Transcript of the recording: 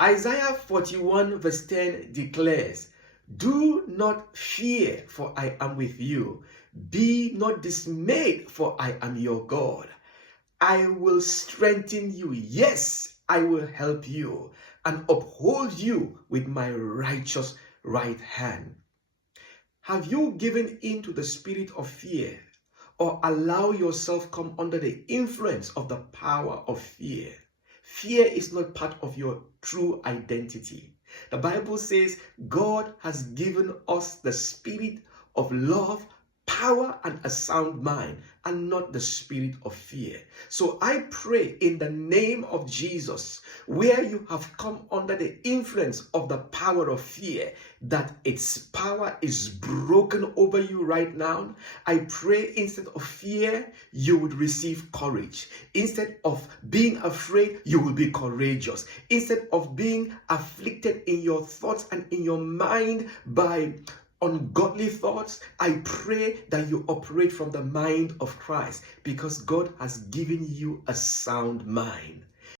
Isaiah 41 verse 10 declares, "Do not fear, for I am with you. Be not dismayed, for I am your God. I will strengthen you. Yes, I will help you and uphold you with my righteous right hand." Have you given in to the spirit of fear, or allow yourself come under the influence of the power of fear? Fear is not part of your true identity. The Bible says God has given us the spirit of love, power, and a sound mind, and not the spirit of fear. So I pray in the name of Jesus, where you have come under the influence of the power of fear, that its power is broken over you right now. I pray instead of fear, you would receive courage. Instead of being afraid, you will be courageous. Instead of being afflicted in your thoughts and in your mind by ungodly thoughts, I pray that you operate from the mind of Christ, because God has given you a sound mind.